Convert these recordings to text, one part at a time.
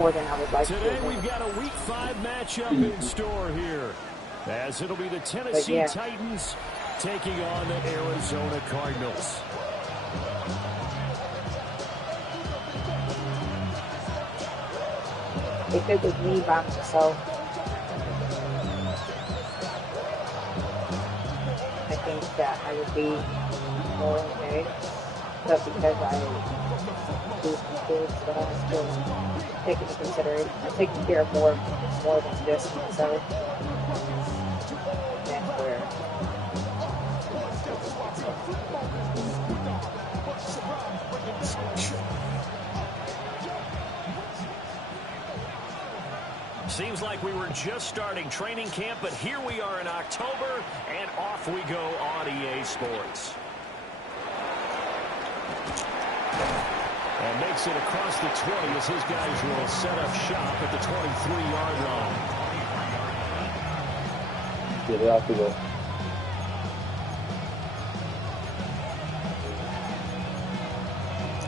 more than I would like Today to. we've got a Week 5 matchup in store here, as it'll be the Tennessee Titans taking on the Arizona Cardinals. If it was me by myself, I think that I would be more okay. But because I do some kids that I still take into consideration, I'm taking care of more than just myself. That's where. Seems like we were just starting training camp, but here we are in October, and off we go on EA Sports. And makes it across the 20 as his guys will set up shop at the 23-yard line. Yeah, they have to go.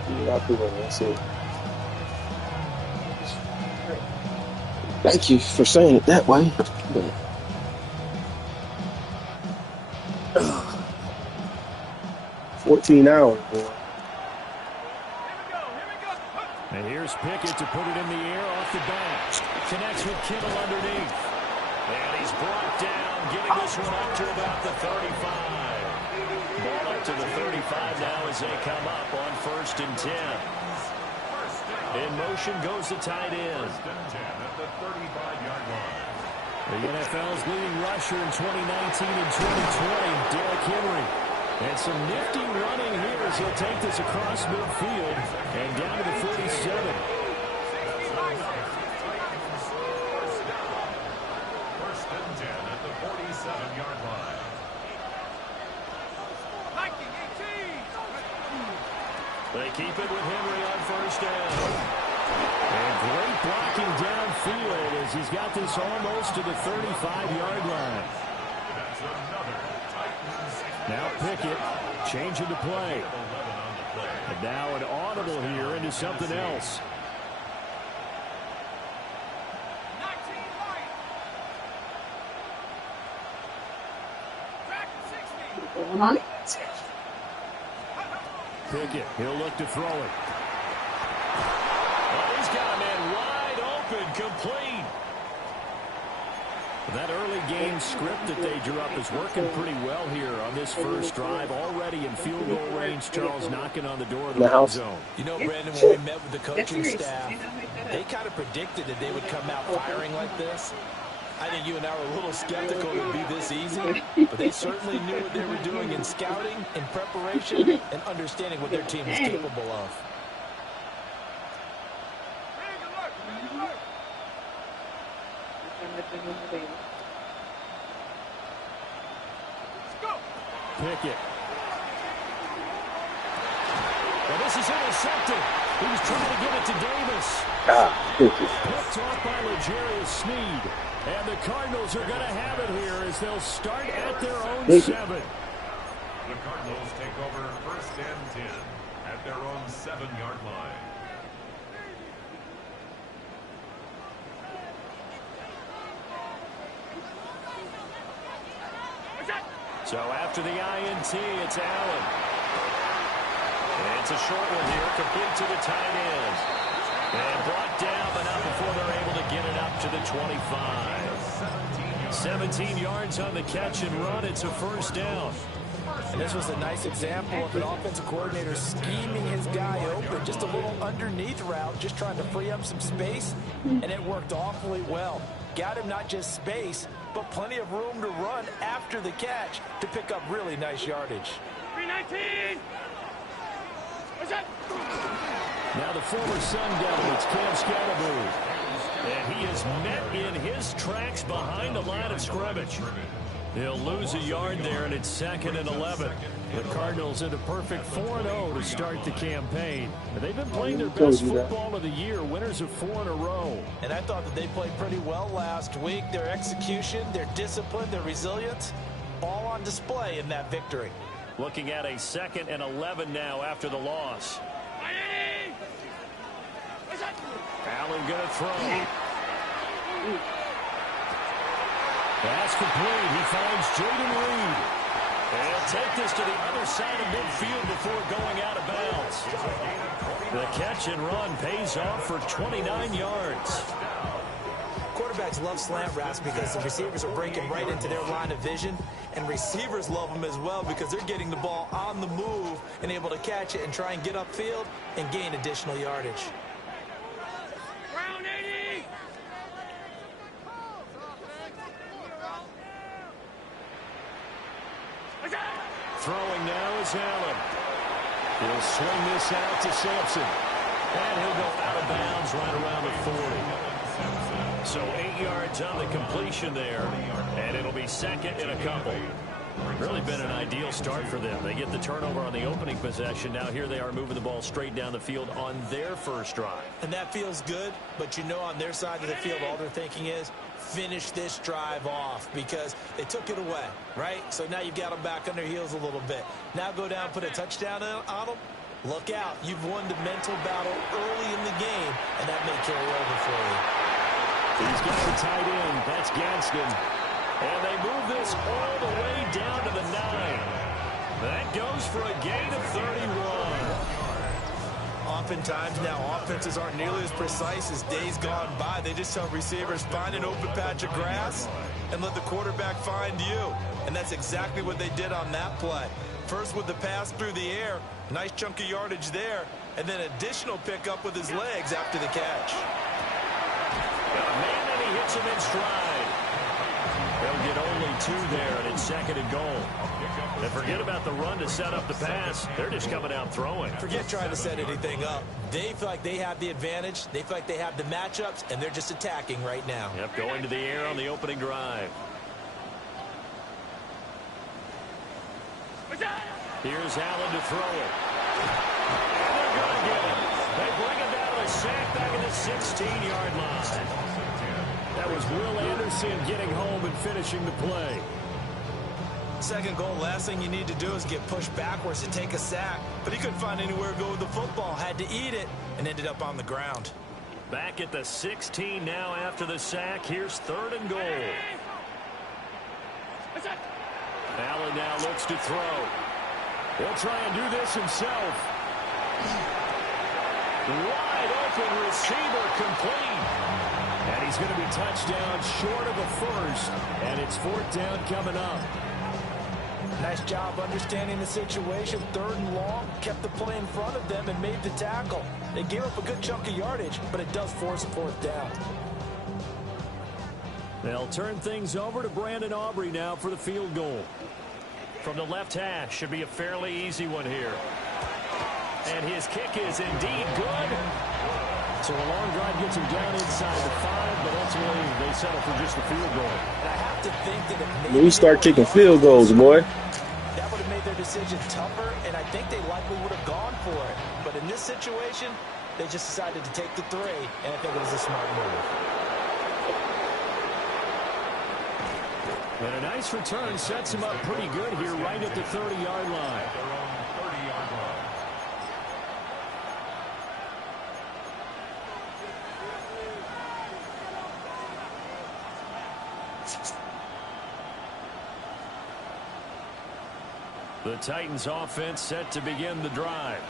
They have to go. Let's see. Thank you for saying it that way. 14 hours, boy. And here's Pickett to put it in the air off the back. Connects with Kittle underneath. And he's brought down, getting this one up to about the 35. Ball up to the 35 now as they come up on 1st and 10. In motion goes the tight end. The NFL's leading rusher in 2019 and 2020, Derrick Henry. And some nifty running here as he'll take this across midfield and down to the 47. First and 10 at the 47-yard line. They keep it with Henry on 1st down. And great blocking downfield as he's got this almost to the 35-yard line. Now Pickett changing the play. And now an audible here into something else. Pickett, he'll look to throw it. Oh, he's got a man wide open, complete. That early game script that they drew up is working pretty well here on this first drive. Already in field goal range, Charles knocking on the door of the red zone. You know, Brandon, when we met with the coaching staff, they kind of predicted that they would come out firing like this. I think you and I were a little skeptical it would be this easy, but they certainly knew what they were doing in scouting, in preparation, and understanding what their team is capable of. Pickett. Well, this is intercepted. He was trying to get it to Davis. Picked off by L'Jarius Sneed. And the Cardinals are going to have it here as they'll start at their own 7. The Cardinals take over 1st and 10 at their own 7-yard line. So after the INT, it's Allen. And it's a short one here, complete to the tight end. And brought down, but not before they're able to get it up to the 25. 17 yards on the catch and run. It's a 1st down. And this was a nice example of an offensive coordinator scheming his guy open. Just a little underneath route, just trying to free up some space. And it worked awfully well. Got him not just space, but plenty of room to run after the catch to pick up really nice yardage. 319! Now the former Sun Devil, it's Cam Scalaboo. And he is met in his tracks behind the line of scrimmage. He'll lose a yard there, and it's 2nd and 11. The Cardinals in a perfect 4-0 to start the campaign. They've been playing their best football of the year, winners of 4 in a row. And I thought that they played pretty well last week. Their execution, their discipline, their resilience, all on display in that victory. Looking at a 2nd and 11 now after the loss. Allen going to throw. Pass complete. He finds Jabrin. And take this to the other side of midfield before going out of bounds. The catch and run pays off for 29 yards. Quarterbacks love slant routes because the receivers are breaking right into their line of vision, and receivers love them as well because they're getting the ball on the move and able to catch it and try and get upfield and gain additional yardage. Throwing now is Allen. He'll swing this out to Sampson. And he'll go out of bounds right around the 40. So 8 yards on the completion there. And it'll be second and a couple. Really been an ideal start for them. They get the turnover on the opening possession. Now here they are moving the ball straight down the field on their first drive. And that feels good, but you know on their side of the field all they're thinking is finish this drive off because they took it away, right? So now you've got them back on their heels a little bit. Now go down, put a touchdown on them. Look out. You've won the mental battle early in the game, and that may carry over for you. He's got the tight end. That's Gadsden. And they move this all the way down to the 9. That goes for a gain of 31. Oftentimes now offenses aren't nearly as precise as days gone by. They just tell receivers, find an open patch of grass and let the quarterback find you. And that's exactly what they did on that play. First with the pass through the air, nice chunk of yardage there, and then additional pickup with his legs after the catch. Got a man and he hits him in stride. They'll get only 2 there, and it's second and goal. And forget about the run to set up the pass. They're just coming out throwing. Forget trying to set anything up. They feel like they have the advantage. They feel like they have the matchups, and they're just attacking right now. Yep, going to the air on the opening drive. Here's Allen to throw it. And they're going to get it. They bring it down to a sack back at the 16-yard line. That was Will Anderson getting home and finishing the play. Second goal, last thing you need to do is get pushed backwards to take a sack. But he couldn't find anywhere to go with the football. Had to eat it and ended up on the ground. Back at the 16 now after the sack. Here's third and goal. Allen now looks to throw. He'll try and do this himself. Wide open receiver complete. And he's going to be touchdown short of a first. And it's fourth down coming up. Nice job understanding the situation. Third and long, kept the play in front of them and made the tackle. They gave up a good chunk of yardage, but it does force a fourth down. They'll turn things over to Brandon Aubrey now for the field goal. From the left hash, should be a fairly easy one here. And his kick is indeed good. So a long drive gets him down inside the 5, but ultimately they settle for just the field goal. And I have to think that if When we start kicking field goals, boy. that would have made their decision tougher, and I think they likely would have gone for it. But in this situation, they just decided to take the 3, and I think it was a smart move. And a nice return sets him up pretty good here right at the 30-yard line. The Titans offense set to begin the drive.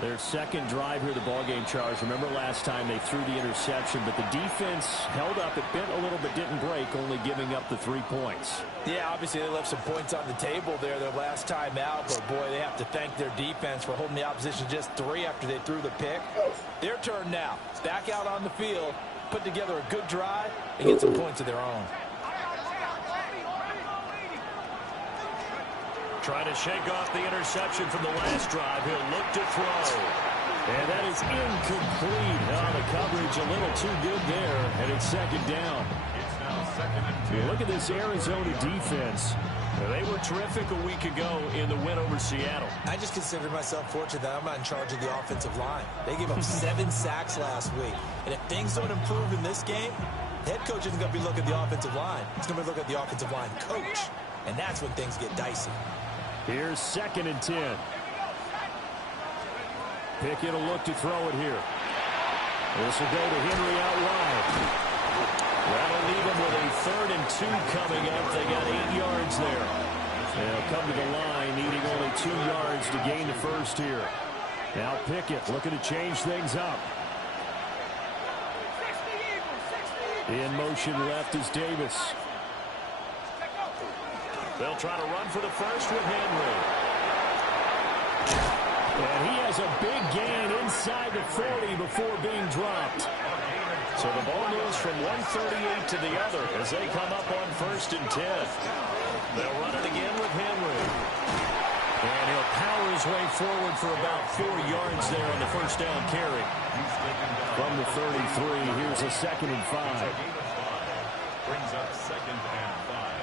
Their second drive here, the ballgame, Charles. Remember last time they threw the interception, but the defense held up. It bent a little but didn't break, only giving up the 3 points. Yeah, obviously they left some points on the table there their last time out, but boy, they have to thank their defense for holding the opposition just 3 after they threw the pick. Their turn now. Back out on the field, put together a good drive, and get some points of their own. Trying to shake off the interception from the last drive. He'll look to throw. And that is incomplete. Oh, the coverage a little too good there, and it's second down. It's now second and 10. Look at this Arizona defense. They were terrific a week ago in the win over Seattle. I just consider myself fortunate that I'm not in charge of the offensive line. They gave up 7 sacks last week. And if things don't improve in this game, head coach isn't going to be looking at the offensive line. He's going to be looking at the offensive line coach. And that's when things get dicey. Here's second and 10. Pickett will look to throw it here. This will go to Henry out wide. That'll leave them with a 3rd and 2 coming up. They got 8 yards there. They'll come to the line, needing only 2 yards to gain the first here. Now Pickett looking to change things up. In motion left is Davis. They'll try to run for the first with Henry. And he has a big gain inside the 40 before being dropped. So the ball moves from 138 to the other as they come up on 1st and 10. They'll run it again with Henry. And he'll power his way forward for about 4 yards there on the first down carry. From the 33, here's a 2nd and 5. Brings up 2nd and 5.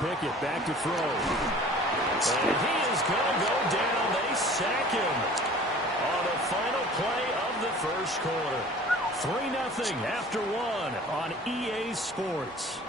Pickett back to throw. And he is going to go down. They sack him on the final play of the first quarter. 3-0 after 1 on EA Sports.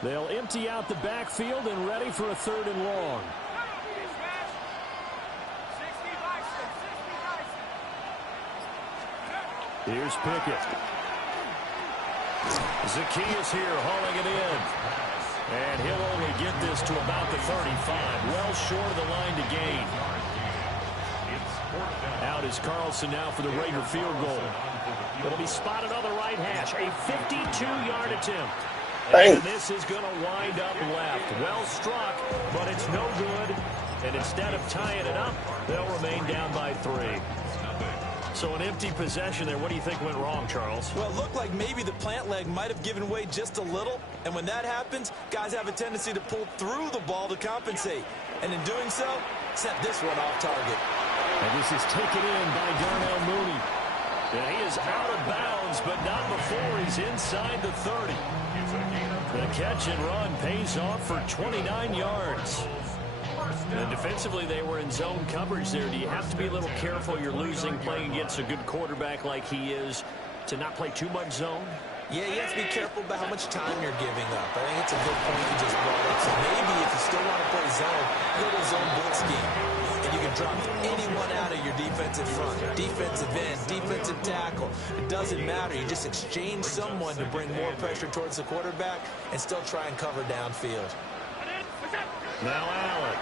They'll empty out the backfield and ready for a 3rd and long. Here's Pickett. Zacchaeus here hauling it in. And he'll only get this to about the 35. Well short of the line to gain. Out is Carlson now for the Raider field goal. It'll be spotted on the right hash. A 52-yard attempt. And this is going to wind up left. Well struck, but it's no good. And instead of tying it up, they'll remain down by 3. So an empty possession there. What do you think went wrong, Charles? Well, it looked like maybe the plant leg might have given way just a little. And when that happens, guys have a tendency to pull through the ball to compensate. And in doing so, set this one off target. And this is taken in by Darnell Mooney. And he is out of bounds, but not before he's inside the 30. The catch and run pays off for 29 yards. And defensively, they were in zone coverage there. Do you have to be a little careful? You're losing playing against a good quarterback like he is to not play too much zone? Yeah, you have to be careful about how much time you're giving up. I think it's a good point you just brought up. So maybe if you still want to play zone, go to a zone blitz scheme. And you can drop anyone out of your defensive front. Defensive end, defensive tackle. It doesn't matter. You just exchange someone to bring more pressure towards the quarterback and still try and cover downfield. Now Allen.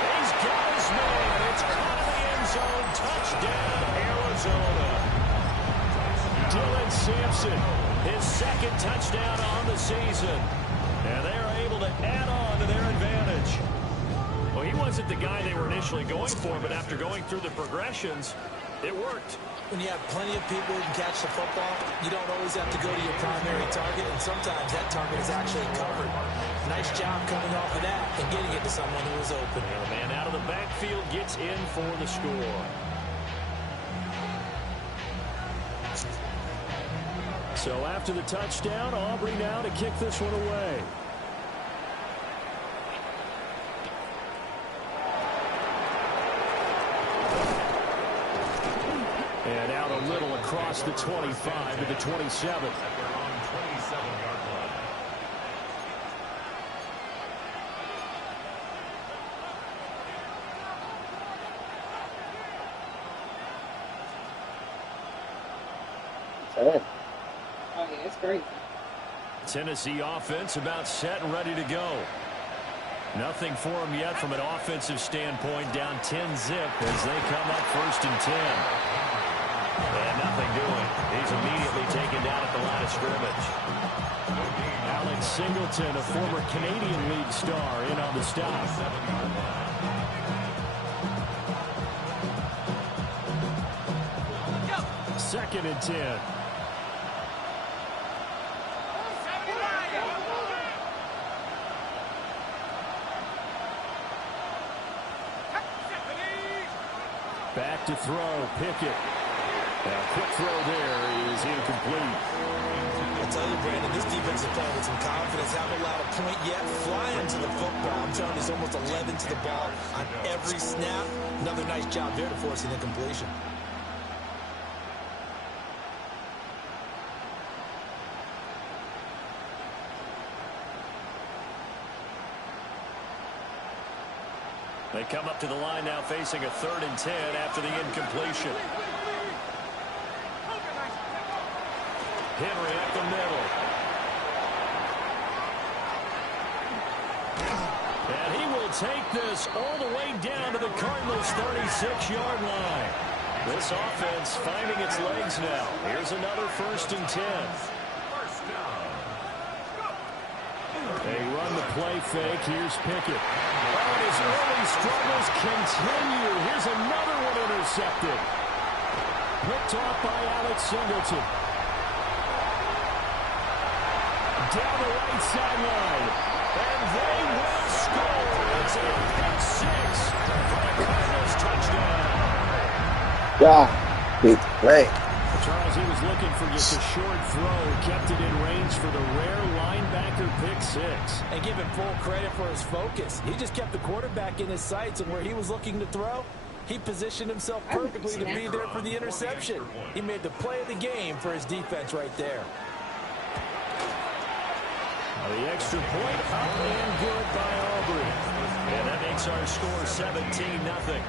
He's got his man. It's caught in the end zone. Touchdown, Arizona. Dylan Sampson, his 2nd touchdown on the season. And they're able to add on to their advantage. Well, he wasn't the guy they were initially going for, but after going through the progressions, it worked. When you have plenty of people who can catch the football, you don't always have to go to your primary target, and sometimes that target is actually covered. Nice job coming off of that and getting it to someone who was open. And the man out of the backfield gets in for the score. So after the touchdown, Aubrey now to kick this one away. And out a little across the 25 to the 27. Oh, yeah, that's great. Tennessee offense about set and ready to go. Nothing for them yet from an offensive standpoint. Down 10-zip as they come up 1st and 10. And nothing doing. He's immediately taken down at the line of scrimmage. Alex Singleton, a former Canadian League star, in on the stop. Second and 10. Back to throw, Pickett. A quick throw there is incomplete. I tell you, Brandon, this defense is playing with some confidence. Haven't allowed a point yet. Flying to the football. I'm telling you, it's almost 11 to the ball on every snap. Another nice job there to force an incompletion. They come up to the line now facing a 3rd and 10 after the incompletion. Henry up the middle. And he will take this all the way down to the Cardinals' 36-yard line. This offense finding its legs now. Here's another 1st and 10. They run the play fake. Here's Pickett. Oh, and his early struggles continue. Here's another one intercepted. Picked off by Alex Singleton. Down the right sideline. And they will score. It's a pick 6 for the Cardinals touchdown. Yeah, big play. Charles, he was looking for just a short throw, kept it in range for the rare linebacker pick 6. And give him full credit for his focus. He just kept the quarterback in his sights, and where he was looking to throw, he positioned himself perfectly to be there for the interception. He made the play of the game for his defense right there. The extra point up and good by Aubrey. And that makes our score 17-0.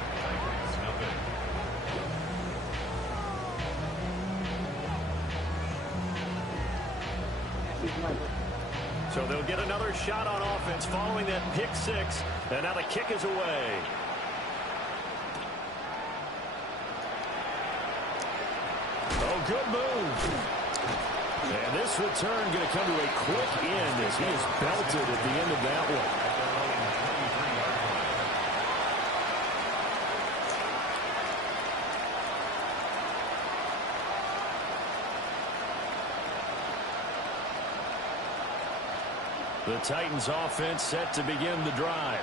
So they'll get another shot on offense following that pick 6. And now the kick is away. Oh, good move. And this return going to come to a quick end as he is belted at the end of that one. The Titans offense set to begin the drive.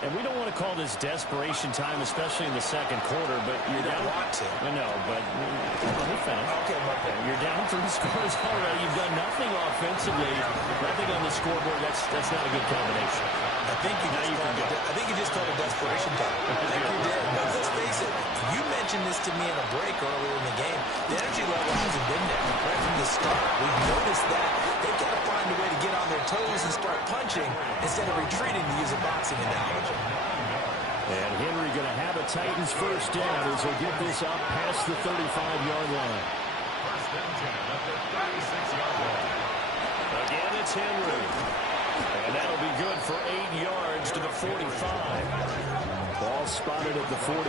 And we don't want to call this desperation time, especially in the second quarter, but you're down. Want to. I know, but let me finish. Okay, you're down 3 scores already. You've done nothing offensively, nothing on the scoreboard. That's not a good combination. I think you just called it desperation time. I think you did. But let's face it, you mentioned this to me in a break earlier in the game. The energy level hasn't been there right from the start. We've noticed that. They've got to find a way to get on their toes and start punching instead of retreating, to use a boxing analogy. And Henry going to have a Titans first down as he'll get this up past the 35-yard line. First and 10 at the 36-yard line. Again, it's Henry. And that'll be good for 8 yards to the 45. Ball spotted at the 45.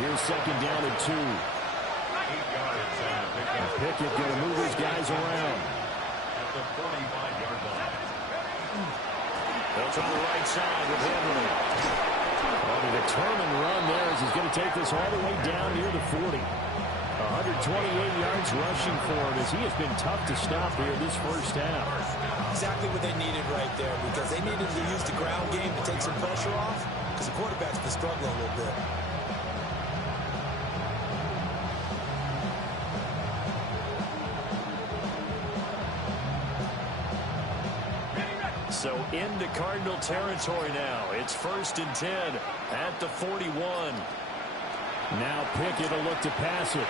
Here's second down and 2. 8 yards on the pickup. Pickett going to move his guys around. At the 45-yard line. They'll try the right side with Henry. Oh, the determined run there as he's going to take this all the way down near the 40. 128 yards rushing for him as he has been tough to stop here this first half. Exactly what they needed right there, because they needed to use the ground game to take some pressure off, because the quarterback's been struggling a little bit. So into Cardinal territory now. It's first and 10 at the 41. Now Pickett will look to pass it.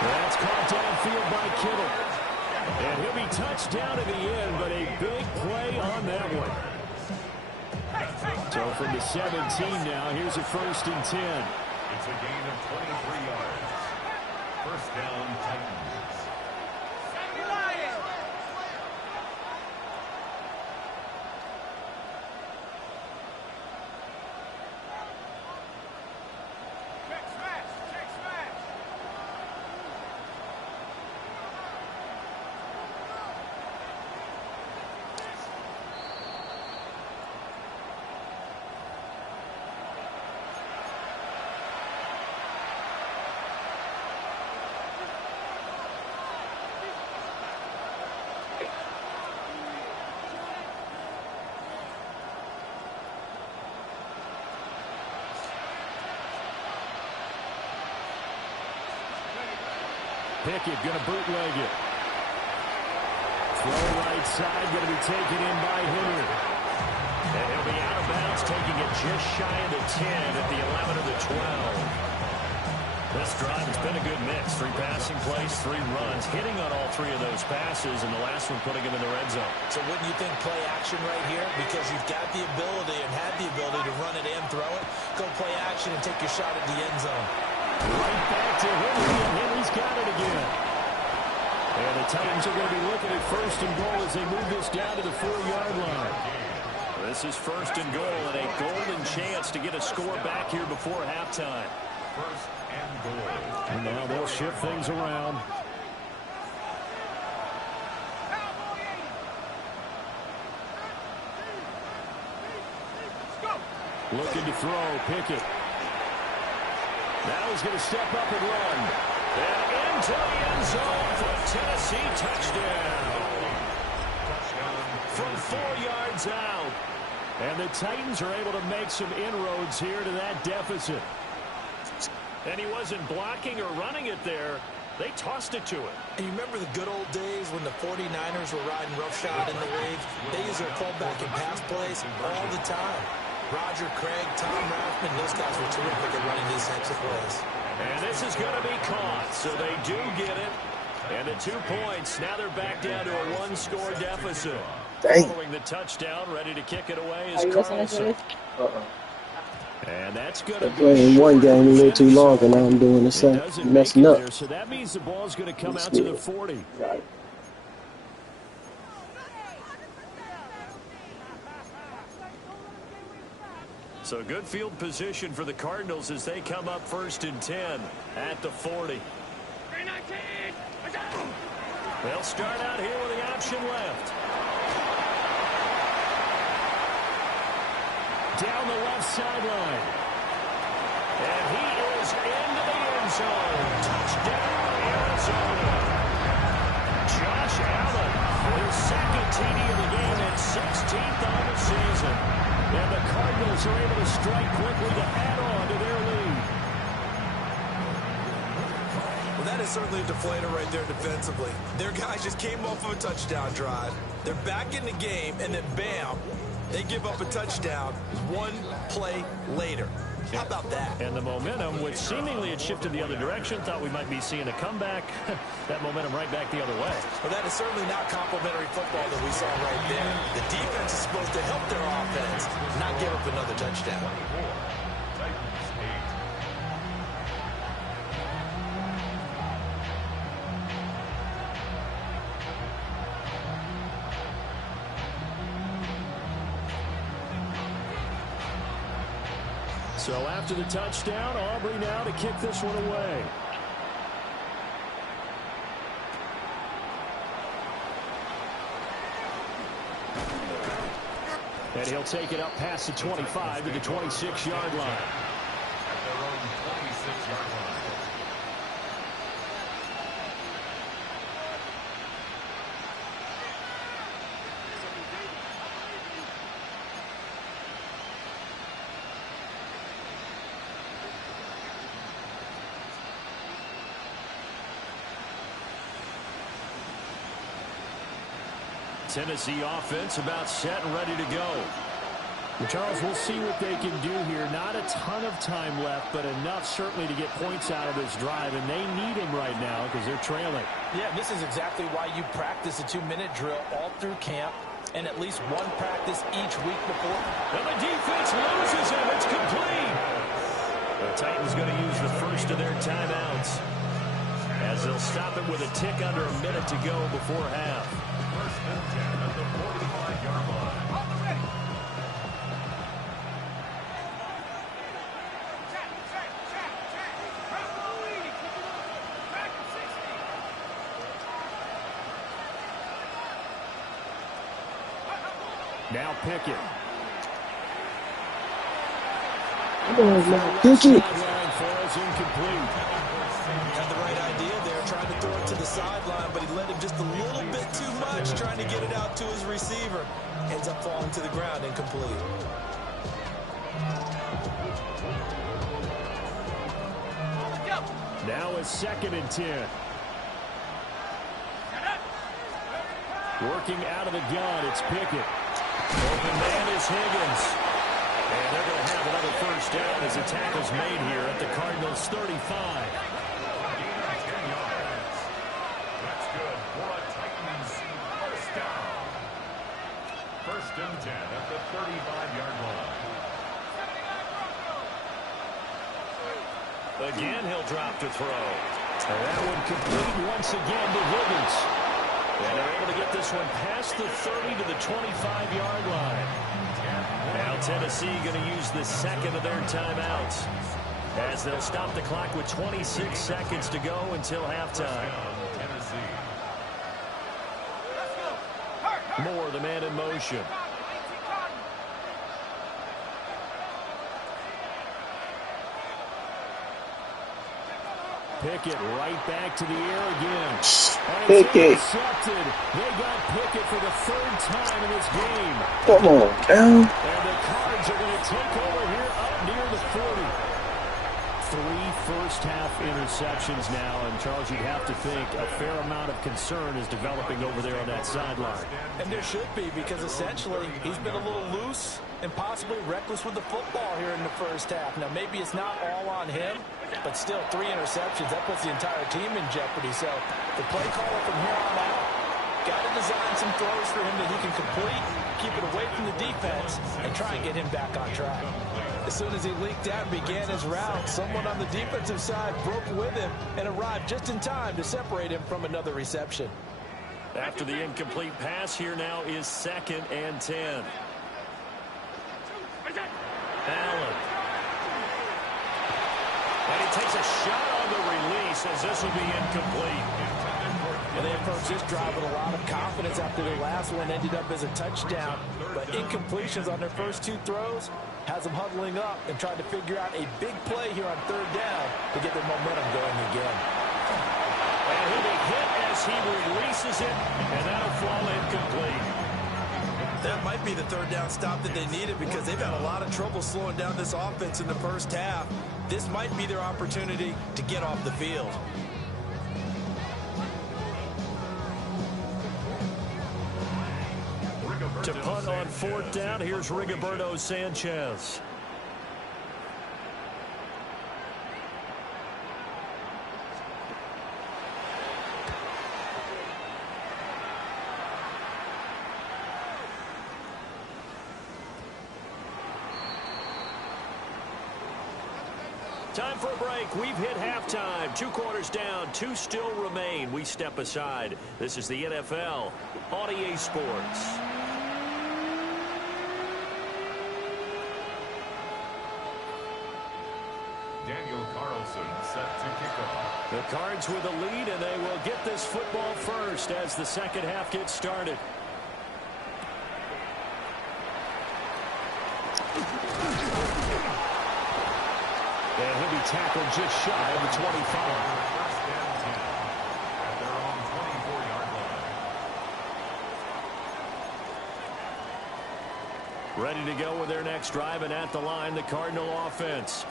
That's caught downfield by Kittle. And he'll be touched down at the end, but a big play on that one. So from the 17 now, here's a first and 10. It's a gain of 23 yards. First down, Titans. Pickett going to bootleg it. Throw right side, going to be taken in by Henry. And he'll be out of bounds, taking it just shy of the 10 at the 11 of the 12. This drive has been a good mix. 3 passing plays, 3 runs, hitting on all 3 of those passes, and the last one putting him in the red zone. So wouldn't you think play action right here? Because you've got the ability and had the ability to run it and throw it. Go play action and take your shot at the end zone. Right back to Henry, and Henry's got it again. And the Titans are going to be looking at first and goal as they move this down to the 4-yard line. This is first and goal and a golden chance to get a score back here before halftime. First and goal. And now they'll shift things around. Looking to throw, Pickett. Now he's going to step up and run. And into the end zone for a Tennessee touchdown. From 4 yards out. And the Titans are able to make some inroads here to that deficit. And he wasn't blocking or running it there. They tossed it to him. And you remember the good old days when the 49ers were riding roughshod in the league? They used their fullback and pass plays all the time. Roger Craig, Tom Rathman, those guys were terrific at running these types of plays. And this is going to be caught, so they do get it. And at 2 points, now they're back down to a 1-score deficit. Dang. Following the touchdown, ready to kick it away is Are you listening to Carlson. this? And that's going to be Playing one game a little too long, and now I'm doing the same, messing up. There, so that means the ball's going to come out to the 40. So good field position for the Cardinals as they come up first and 10 at the 40. They'll start out here with the option left. Down the left sideline. And he is into the end zone. Touchdown, Arizona. Josh Allen, his second TD of the game and 16th on the season. And the Cardinals are able to strike quickly to add on to their lead. Well, that is certainly a deflator right there defensively. Their guys just came off of a touchdown drive. They're back in the game, and then bam, they give up a touchdown 1 play later. How about that? And the momentum, which seemingly had shifted the other direction, thought we might be seeing a comeback. That momentum right back the other way. Well, that is certainly not complimentary football that we saw right there. The defense is supposed to help their offense, not give up another touchdown. So after the touchdown, Aubrey now to kick this one away. And he'll take it up past the 25 to the 26-yard line. At their own 26-yard line. Tennessee offense about set and ready to go. Well, Charles, we'll see what they can do here. Not a ton of time left, but enough certainly to get points out of this drive, and they need him right now because they're trailing. Yeah, this is exactly why you practice a 2-minute drill all through camp and at least one practice each week before. And the defense loses him. It's complete. The Titans going to use the first of their timeouts as they'll stop it with a tick under a minute to go before half. First and 10 at the 45-yard line. Now Pickett. Come on, man. Pickett. Sideline falls incomplete. Had the right idea there, trying to throw it to the sideline, but he led him just a little bit too much, trying to get it out to his receiver. Ends up falling to the ground, incomplete. Now it's 2nd and 10. Working out of the gun, it's Pickett. Open man is Higgins. And they're going to have another first down as a tackle's made here at the Cardinals' 35. That's good for a Titans first down. First and 10 at the 35-yard line. Again, he'll drop to throw. And that one complete once again to Higgins. And they're able to get this one past the 30 to the 25-yard line. Now Tennessee going to use the second of their timeouts as they'll stop the clock with 26 seconds to go until halftime. Moore, the man in motion. Pickett right back to the air again. Pickett. Intercepted. They got Pickett for the third time in this game. Come on, down. And the Cards are going to take over here up near the 40. 3 first-half interceptions now. And, Charles, you'd have to think a fair amount of concern is developing over there on that sideline. And there should be, because essentially he's been a little loose and possibly reckless with the football here in the first half. Now, maybe it's not all on him, but still 3 interceptions. That puts the entire team in jeopardy. So the play caller from here on out got to design some throws for him that he can complete, keep it away from the defense, and try and get him back on track. As soon as he leaked out and began his route, someone on the defensive side broke with him and arrived just in time to separate him from another reception. After the incomplete pass, here now is 2nd and 10. Allen. And he takes a shot on the release as this will be incomplete. And they approached this drive with a lot of confidence after their last one ended up as a touchdown. But incompletions on their first 2 throws has them huddling up and trying to figure out a big play here on 3rd down to get their momentum going again. And he'll be hit as he releases it, and that'll fall incomplete. That might be the 3rd down stop that they needed, because they've had a lot of trouble slowing down this offense in the first half. This might be their opportunity to get off the field. To punt on 4th down, here's Rigoberto Sanchez. Time for a break. We've hit halftime. 2 quarters down. 2 still remain. We step aside. This is the NFL on EA Sports. Daniel Carlson set to kick off. The Cards with the lead, and they will get this football first as the second half gets started. And he'll be tackled just shy of the 25. First and 10 at their own 24-yard line. Ready to go with their next drive, and at the line, the Cardinal offense.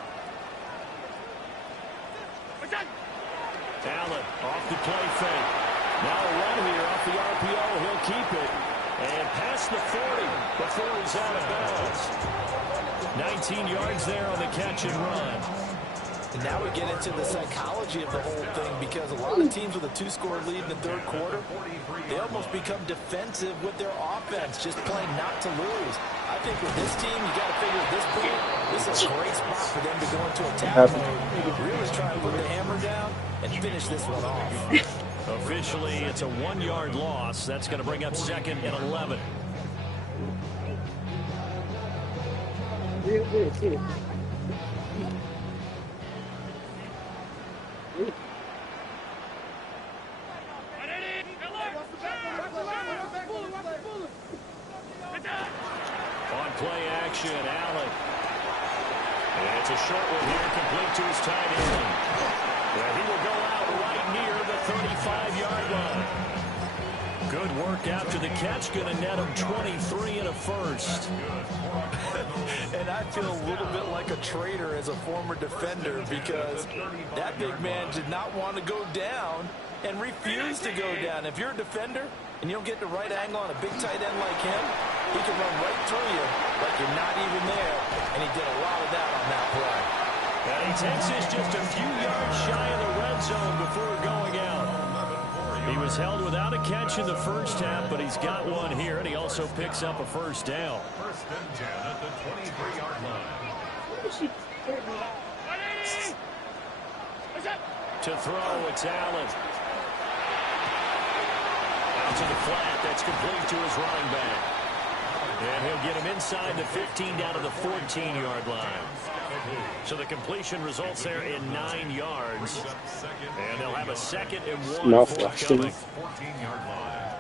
Allen off the play fake. Now a run here off the RPO. He'll keep it. And past the 40 before he's out of bounds. 19 yards there on the catch and run. And now we get into the psychology of the whole thing, because a lot of teams with a 2-score lead in the 3rd quarter, they almost become defensive with their offense, just playing not to lose. I think with this team, you got to figure at this point, this is a great spot for them to go into attack mode, really try to put the hammer down and finish this one off. Officially, it's a 1-yard loss. That's going to bring up 2nd and 11. Real good, too. On play action, Allen. And it's a short one here, complete to his tight end. And he will go out right near the 35-yard line. Good work after the catch. Going to net him 23 and a first. And I feel a little bit like a traitor as a former defender because that big man did not want to go down and refused to go down. If you're a defender and you don't get the right angle on a big tight end like him, he can run right through you like you're not even there. And he did a lot of that on that play. And he takes this just a few yards shy of the red zone before going out. He was held without a catch in the first half, but he's got one here, and he also picks up a first down. First and 10 at the 23-yard line. To throw, it's Allen. Out to the flat, that's complete to his running back. And he'll get him inside the 15 down to the 14-yard line. So the completion results there in 9 yards. And they'll have a 2nd and 1 forthcoming. 14-yard line.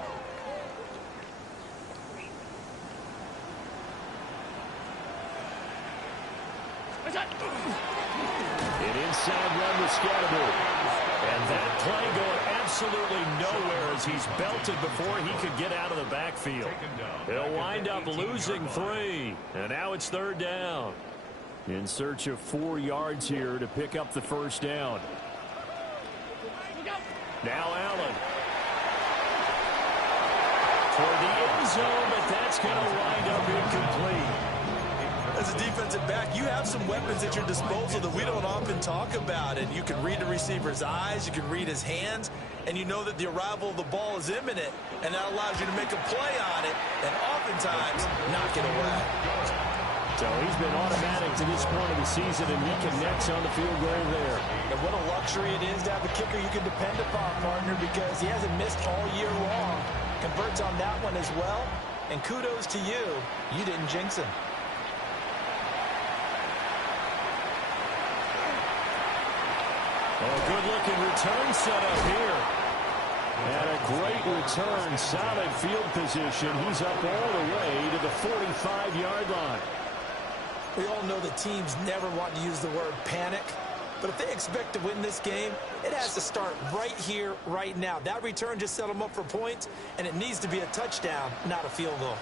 An inside run with Scatterby. And that play going absolutely nowhere as he's belted before he could get out of the backfield. He'll wind up losing 3. And now it's 3rd down. In search of 4 yards here to pick up the first down. Now Allen. For the end zone, but that's going to wind up incomplete. As a defensive back, you have some weapons at your disposal that we don't often talk about. And you can read the receiver's eyes, you can read his hands, and you know that the arrival of the ball is imminent. And that allows you to make a play on it and oftentimes knock it away. So he's been automatic to this point of the season, and he connects on the field goal there. And what a luxury it is to have a kicker you can depend upon, partner, because he hasn't missed all year long. Converts on that one as well. And kudos to you. You didn't jinx him. Oh, good-looking return set up here. And a great return, solid field position. He's up all the way to the 45-yard line. We all know that teams never want to use the word panic. But if they expect to win this game, it has to start right here, right now. That return just set them up for points, and it needs to be a touchdown, not a field goal.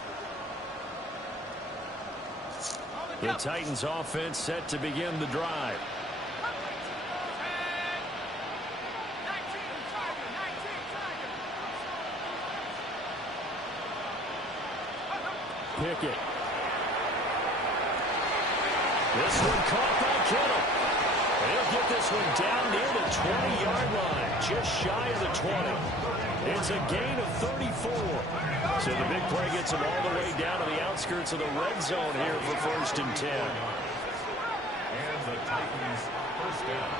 The Titans offense set to begin the drive. Pickett. This one caught by Kittle. And he'll get this one down near the 20-yard line, just shy of the 20. It's a gain of 34. So the big play gets him all the way down to the outskirts of the red zone here for 1st and 10. And the Titans first down.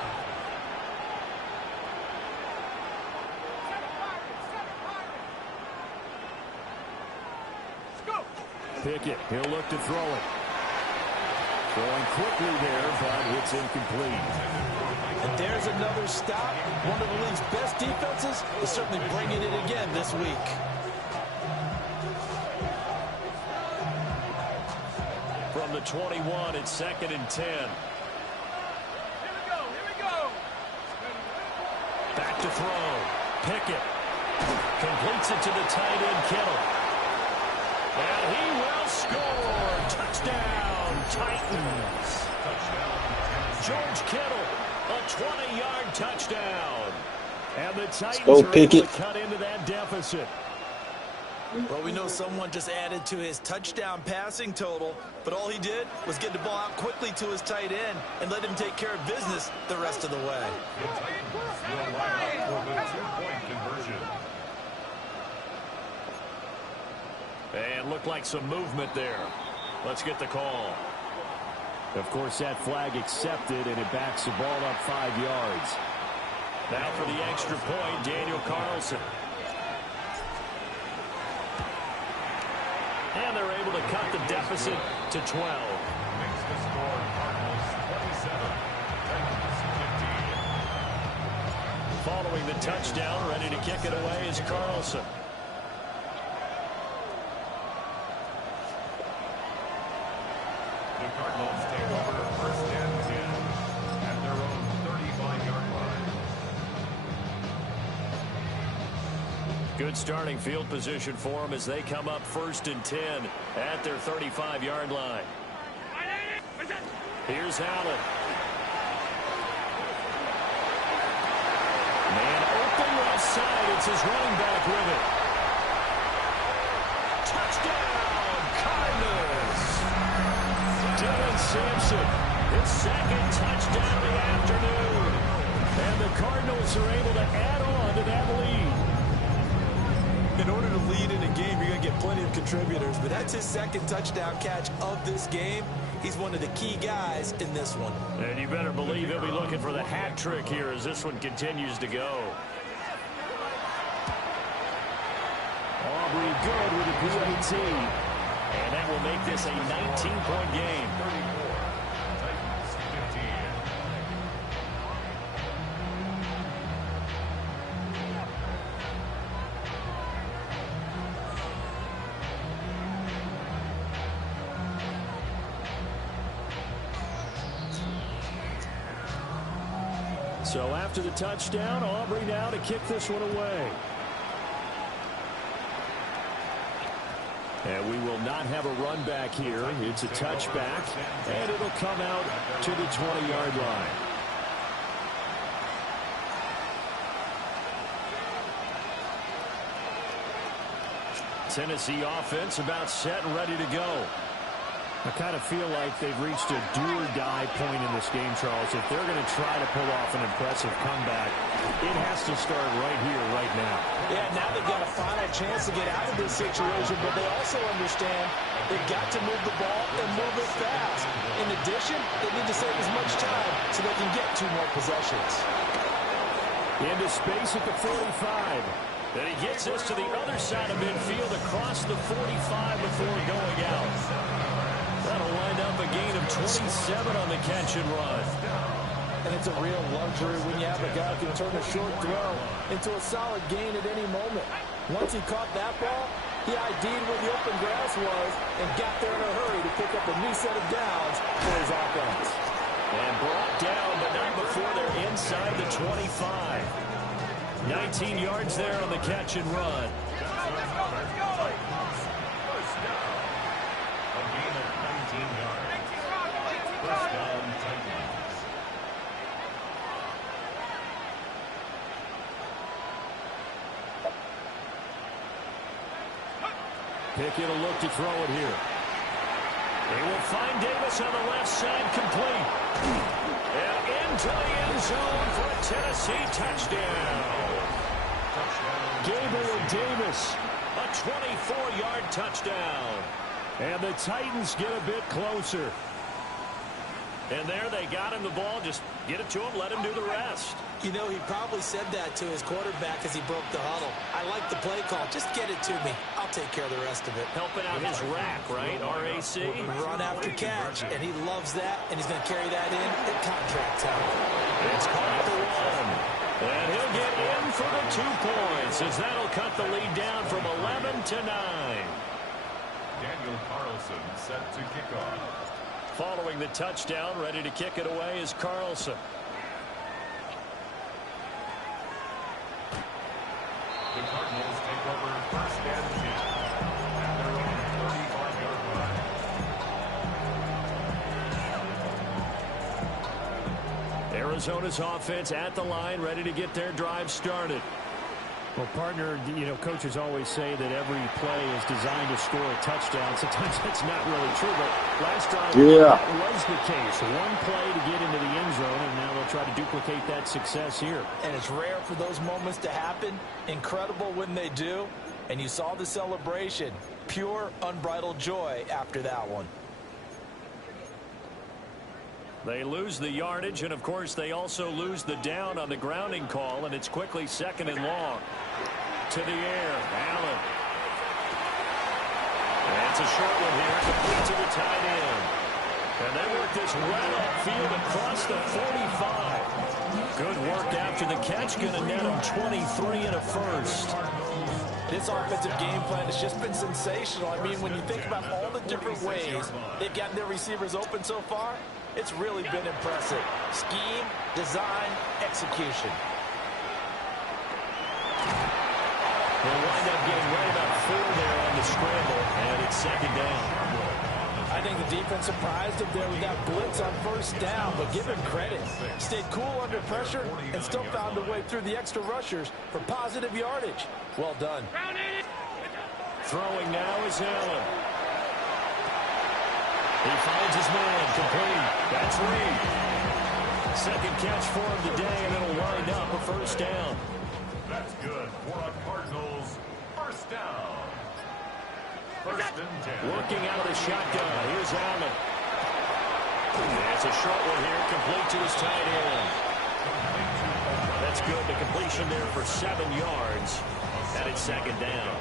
Pickett, he'll look to throw it. Going quickly there, but it's incomplete. And there's another stop. One of the league's best defenses is certainly bringing it again this week. From the 21, it's 2nd and 10. Here we go. Back to throw. Pickett completes it to the tight end, Kittle. And he will score. Touchdown, Titans. George Kittle, a 20-yard touchdown. And the Titans go, are Pickett. able to cut into that deficit. Well, we know someone just added to his touchdown passing total, but all he did was get the ball out quickly to his tight end and let him take care of business the rest of the way. The Titans will line up for the 2-point conversion. And looked like some movement there. Let's get the call. Of course, that flag accepted, and it backs the ball up 5 yards. Now for the extra point, Daniel Carlson. And they're able to cut the deficit to 12. Makes the score Cardinals 27, Titans 15. Following the touchdown, ready to kick it away is Carlson. The Cardinals take over 1st and 10 at their own 35-yard line. Good starting field position for them as they come up 1st and 10 at their 35-yard line. Here's Allen. Man open left side. It's his running back with it. Touchdown, Cardinals. Dylan Sampson, his 2nd touchdown of the afternoon. And the Cardinals are able to add on to that lead. In order to lead in a game, you're going to get plenty of contributors, but that's his 2nd touchdown catch of this game. He's one of the key guys in this one. And you better believe he'll be looking for the hat trick here as this one continues to go. Aubrey good with a PAT. And that will make this a 19-point game. 34. Titans 15. So after the touchdown, Aubrey now to kick this one away. And we will not have a run back here. It's a touchback, and it'll come out to the 20-yard line. Tennessee offense about set and ready to go. I kind of feel like they've reached a do-or-die point in this game, Charles. If they're going to try to pull off an impressive comeback, it has to start right here, right now. Yeah, now they've got a final chance to get out of this situation, but they also understand they've got to move the ball and move it fast. In addition, they need to save as much time so they can get 2 more possessions. Into space at the 45. Then he gets us to the other side of midfield across the 45 before going out. That'll wind up a gain of 27 on the catch and run. And it's a real luxury when you have a guy who can turn a short throw into a solid gain at any moment. Once he caught that ball, he ID'd where the open grass was and got there in a hurry to pick up a new set of downs for his offense. And brought down, but not before they're inside the 25. 19 yards there on the catch and run. Pickett will look to throw it here. They will find Davis on the left side, complete. And into the end zone for a Tennessee touchdown. Gabriel Davis, a 24-yard touchdown. And the Titans get a bit closer. And there they got him the ball. Just get it to him, let him do the rest. You know, he probably said that to his quarterback as he broke the huddle. I like the play call. Just get it to me. I'll take care of the rest of it. Helping out his rack, right? RAC. Run after catch, and he loves that, and he's going to carry that in at contract time. It's caught at the 1. And he'll get in for the 2 points as that'll cut the lead down from 11 to 9. Daniel Carlson set to kick off. Following the touchdown, ready to kick it away is Carlson. The Cardinals take over 1st and 10 at their own 35-yard line. Arizona's offense at the line, ready to get their drive started. Well, partner, you know, coaches always say that every play is designed to score a touchdown. Sometimes that's not really true, but last drive that was the case. 1 play to get into the end zone, and now they'll try to duplicate that success here. And it's rare for those moments to happen. Incredible when they do. And you saw the celebration. Pure, unbridled joy after that one. They lose the yardage, and, of course, they also lose the down on the grounding call, and it's quickly 2nd and long. To the air, Allen. And it's a short one here, complete to the tight end. And they work this right upfield across the 45. Good work after the catch, going to net them 23 and a first. This offensive game plan has just been sensational. I mean, when you think about all the different ways they've gotten their receivers open so far, it's really been impressive. Scheme, design, execution. They'll wind up getting right about 4 there on the scramble, and it's second down. I think the defense surprised him there with that blitz on first down, but give him credit. Stayed cool under pressure and still found a way through the extra rushers for positive yardage. Well done. Throwing now is Allen. He finds his man, complete. That's Reed. Second catch for him today, and it'll wind up a first down. That's good for a Cardinals first down. First and 10. Working out of the shotgun. Here's Allen. That's a short one here, complete to his tight end. That's good. The completion there for 7 yards. And it's second down.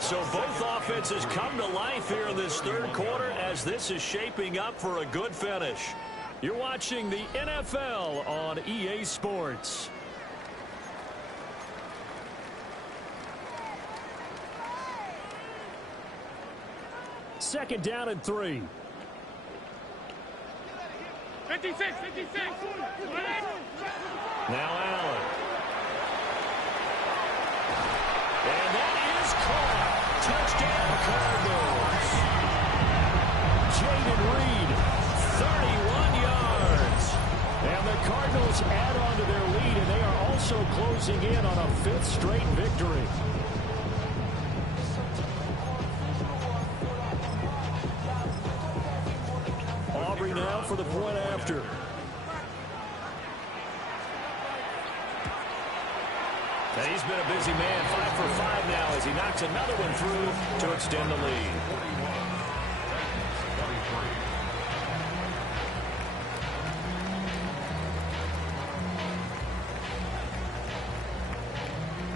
So both offenses come to life here in this third quarter as this is shaping up for a good finish. You're watching the NFL on EA Sports. Second down and 3. 56. Now Allen. And that is caught. Touchdown Cardinals. Jabrin Reed, 31 yards. And the Cardinals add on to their lead, and they are also closing in on a 5th straight victory. Aubrey now for the point after. And he's been a busy man, 5 for 5 now as he knocks another one through to extend the lead.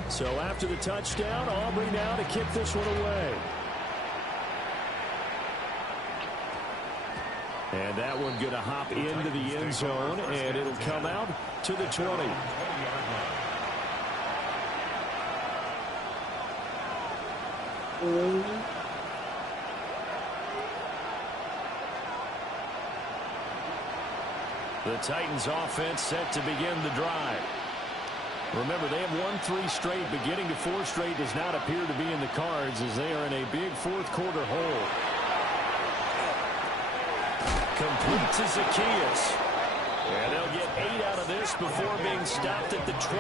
So after the touchdown, Aubrey now to kick this one away. And that one going to hop into the end zone, and it'll come out to the 20. The Titans offense set to begin the drive. Remember, they have won 3 straight, but getting to 4 straight does not appear to be in the cards as they are in a big fourth quarter hole. Complete to Zacchaeus. And they'll get 8 out of this before being stopped at the 28.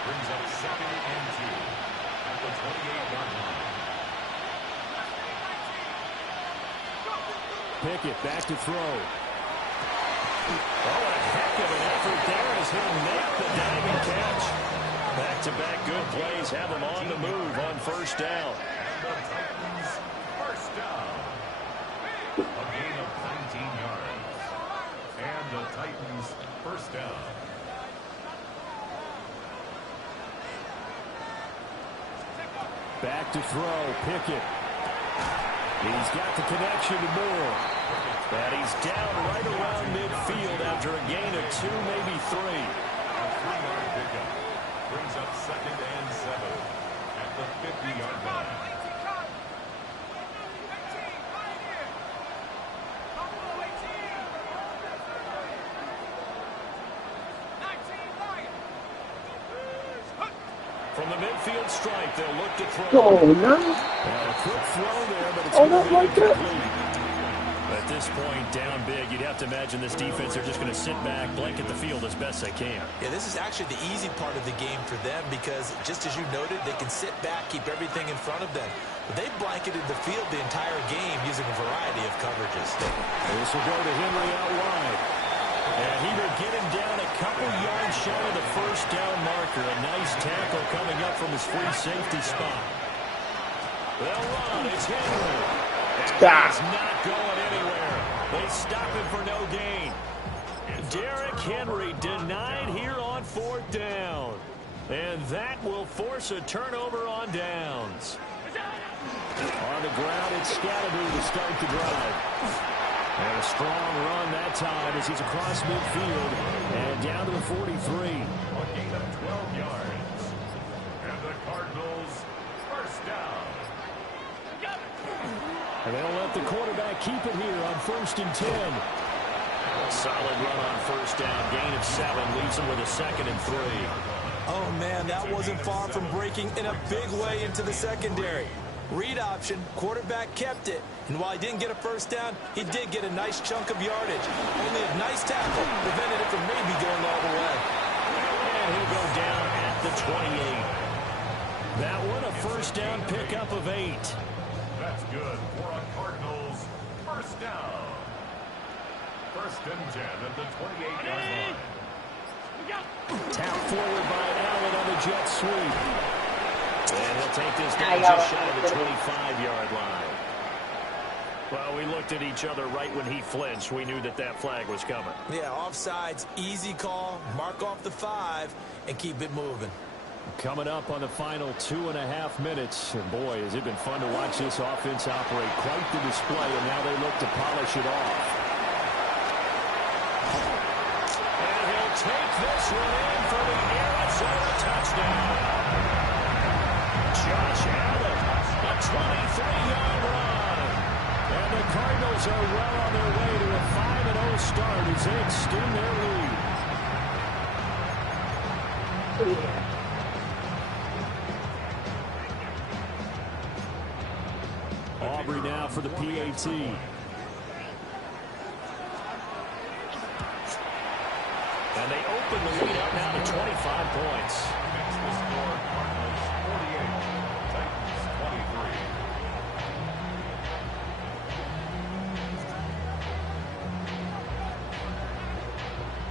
Brings up second and 2 at the 28-yard line. Pickett back to throw. Oh, a heck of an effort there as he'll make the diving catch. Back-to-back good plays have him on the move on first down. And the Titans first down. A gain of 19 yards. And the Titans first down. Back to throw, Pickett. He's got the connection to Moore. And he's down right around midfield after a gain of 2, maybe 3. A 3-yard pickup brings up second and 7 at the 50-yard line. From the midfield stripe, they'll look to throw. Come on, now. A quick throw there, but it's Not like that. At this point, down big, you'd have to imagine this defense, they're just going to sit back, blanket the field as best they can. Yeah, this is actually the easy part of the game for them because, just as you noted, they can sit back, keep everything in front of them. But they've blanketed the field the entire game using a variety of coverages. This will go to Henry out wide. And he will get him down a couple yards shy of the first down marker. A nice tackle coming up from his free safety spot. They'll run. It's Henry. And he's not going anywhere. They stop him for no gain. Derrick Henry denied here on 4th down. And that will force a turnover on downs. On the ground, it's Scatterby to start the drive. And a strong run that time as he's across midfield and down to the 43. A gain of 12 yards. And the Cardinals first down. And they'll let the quarterback keep it here on 1st and 10. Solid run on first down. Gain of 7 leaves him with a 2nd and 3. Oh, man, that wasn't far from breaking in a big way into the secondary. Read option, quarterback kept it, and while he didn't get a first down, he did get a nice chunk of yardage. Only a nice tackle prevented it from maybe going all the way. And he'll go down at the 28. That one a first down pickup of 8. That's good for a Cardinals first down. First and 10 at the 28-yard line. Tap forward by Allen on the jet sweep. And he'll take this down just shy of the 25-yard line. Well, we looked at each other right when he flinched. We knew that that flag was coming. Yeah, offsides, easy call, mark off the 5, and keep it moving. Coming up on the final 2.5 minutes. And boy, has it been fun to watch this offense operate. Quite the display, and now they look to polish it off. And he'll take this one in for the Arizona touchdown. Josh Allen, a 23-yard run. And the Cardinals are well on their way to a 5-0 start as they extend their lead. Aubrey now for the PAT. And they open the lead up now to 25 points. The score, Cardinals 48, Titans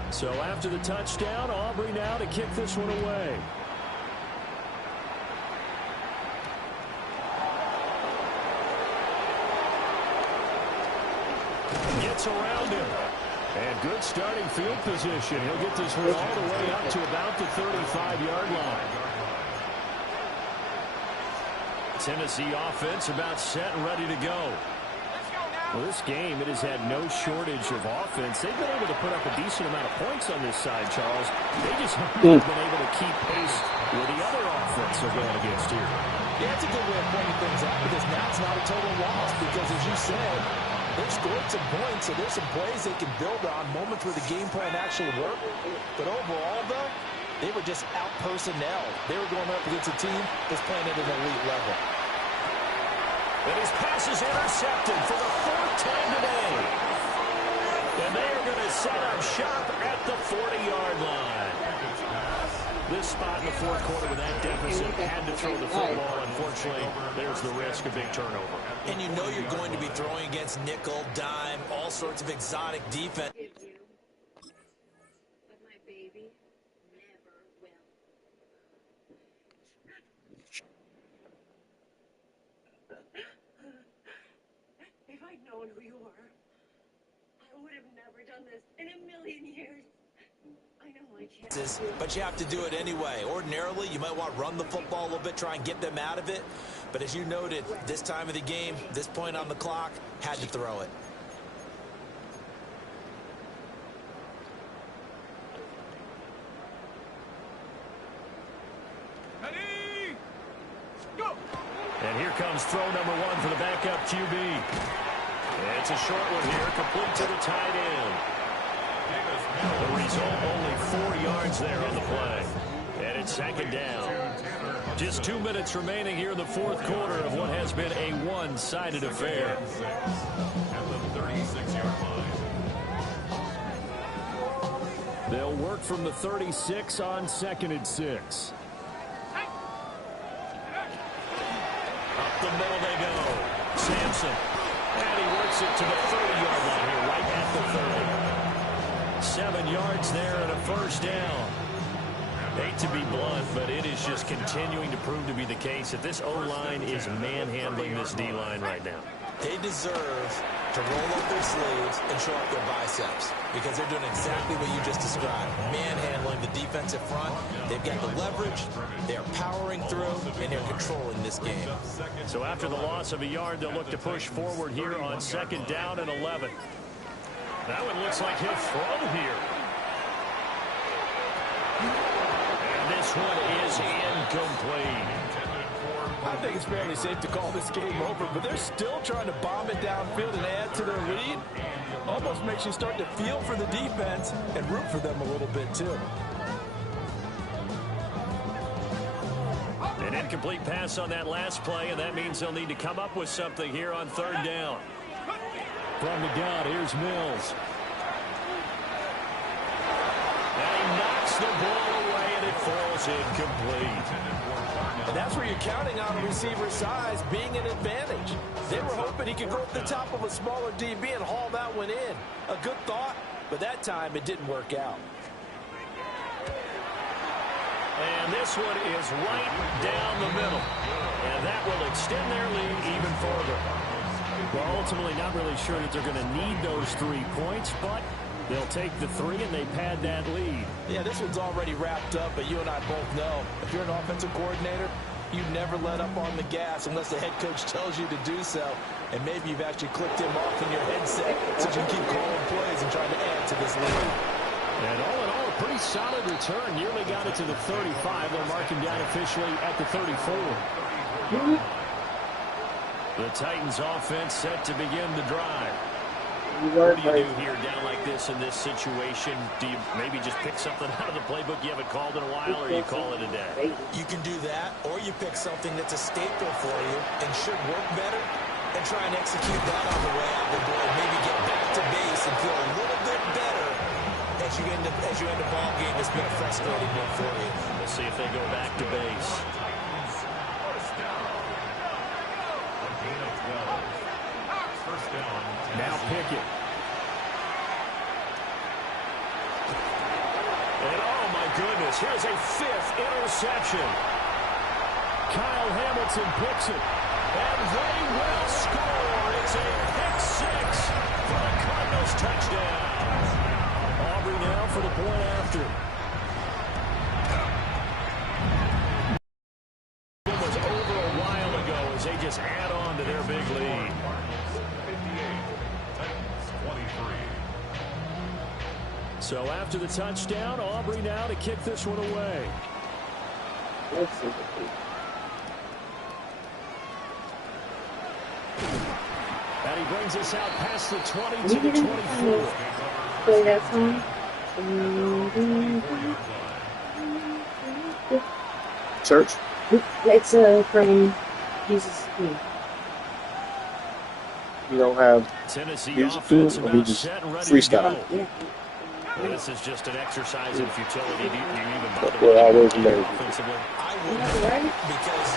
23. So after the touchdown, Aubrey now to kick this one away. Gets around him. And good starting field position. He'll get this one all the way up to about the 35-yard line. Tennessee offense about set and ready to go. Well, this game, it has had no shortage of offense. They've been able to put up a decent amount of points on this side, Charles. They just haven't been able to keep pace with the other offense they're going against here. Yeah, it's a good way of pointing things out because now it's not a total loss because, as you said, they've scored some points, so there's some plays they can build on, moments where the game plan actually worked. But overall, though, they were just out-personnelled. They were going up against a team that's playing at an elite level. And his pass is intercepted for the 4th time today. And they are going to set up shop at the 40-yard line. This spot in the 4th quarter with that deficit had to throw the football. Unfortunately, there's the risk of big turnover. And you know you're going to be throwing against nickel, dime, all sorts of exotic defense. But my baby never will. If I'd known who you were, I would have never done this in a million years. I know I can't. But you have to do it anyway. Ordinarily, you might want to run the football a little bit, try and get them out of it. But as you noted, this time of the game, this point on the clock, had to throw it. Ready? Go! And here comes throw number 1 for the backup QB. It's a short one here, complete to the tight end. The result, only 4 yards there on the play. And it's 2nd down. Just 2 minutes remaining here in the 4th quarter of what has been a one-sided affair. At the 36-yard line. They'll work from the 36 on 2nd and 6. Up the middle they go. Sampson. And he works it to the 30-yard line here, right at the 30. 7 yards there and a first down. Hate to be blunt, but it is just continuing to prove to be the case that this O-line is manhandling this D-line right now. They deserve to roll up their sleeves and show up their biceps because they're doing exactly what you just described. Manhandling the defensive front. They've got the leverage. They're powering through, and they're controlling this game. So after the loss of a yard, they'll look to push forward here on 2nd down and 11. That one looks like he'll throw here. And this one is incomplete. I think it's fairly safe to call this game over, but they're still trying to bomb it downfield and add to their lead. Almost makes you start to feel for the defense and root for them a little bit, too. incomplete pass on that last play, and that means they'll need to come up with something here on third down. From the gun, here's Mills. And he knocks the ball away, and it falls incomplete. And that's where you're counting on a receiver's size being an advantage. They were hoping he could go up the top of a smaller DB and haul that one in. A good thought, but that time it didn't work out. And this one is right down the middle. And that will extend their lead even further. Well, ultimately not really sure that they're going to need those 3 points, but they'll take the 3 and they pad that lead. Yeah, this one's already wrapped up, but you and I both know if you're an offensive coordinator, you never let up on the gas unless the head coach tells you to do so. And maybe you've actually clicked him off in your headset so you can keep calling plays and trying to add to this lead. And all in all, a pretty solid return. Nearly got it to the 35. They're marking down officially at the 34. The Titans offense set to begin the drive. What do you do here down like this in this situation? Do you maybe just pick something out of the playbook you haven't called in a while, or you call it a day? You can do that, or you pick something that's a staple for you and should work better and try and execute that on the way out the door. Maybe get back to base and feel a little bit better as you end a ball game that's been a frustrating one for you. We'll see if they go back to base. Now Pickett. And oh my goodness, here's a 5th interception. Kyle Hamilton picks it. And they will score. It's a pick 6 for the Cardinals touchdown. Aubrey now for the point after. It was over a while ago as they just add on to their big lead. So after the touchdown, Aubrey now to kick this one away. And he brings us out past the 20 to the 24. Play that song. Church? It's from Jesus' King. You don't have Tennessee music offense to it, or about you just set and ready freestyle? to go. Yeah. This is just an exercise in futility. Do you even bother Well, I was playing amazing. offensively? I wouldn't, because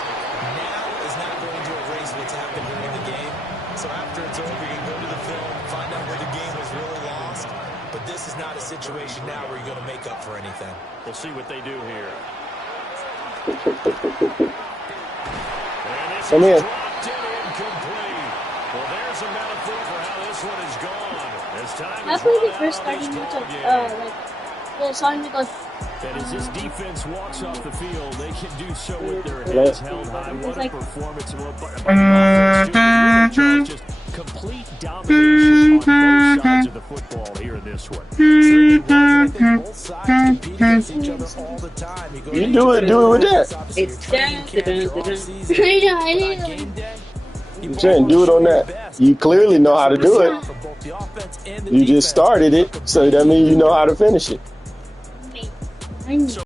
now is not going to erase what's happened during the game. So after it's over, you can go to the film, find out where the game was really lost. But this is not a situation now where you're going to make up for anything. We'll see what they do here. And this Come is in. dropped in incomplete. Well, there's a metaphor for how this one is gone. As time That's is when we run first out of started this to, ball game. the song that goes, And as this defense walks off the field, they can do so with their heads held high. What a performance. But the offense, too, really, Charles, just complete domination on both sides of the football here in this one. Certainly was, and I think both sides compete against each other all the time. You do it with that. It's I You saying do it on that. You clearly know how to do it. You just started it, so that means you know how to finish it. know.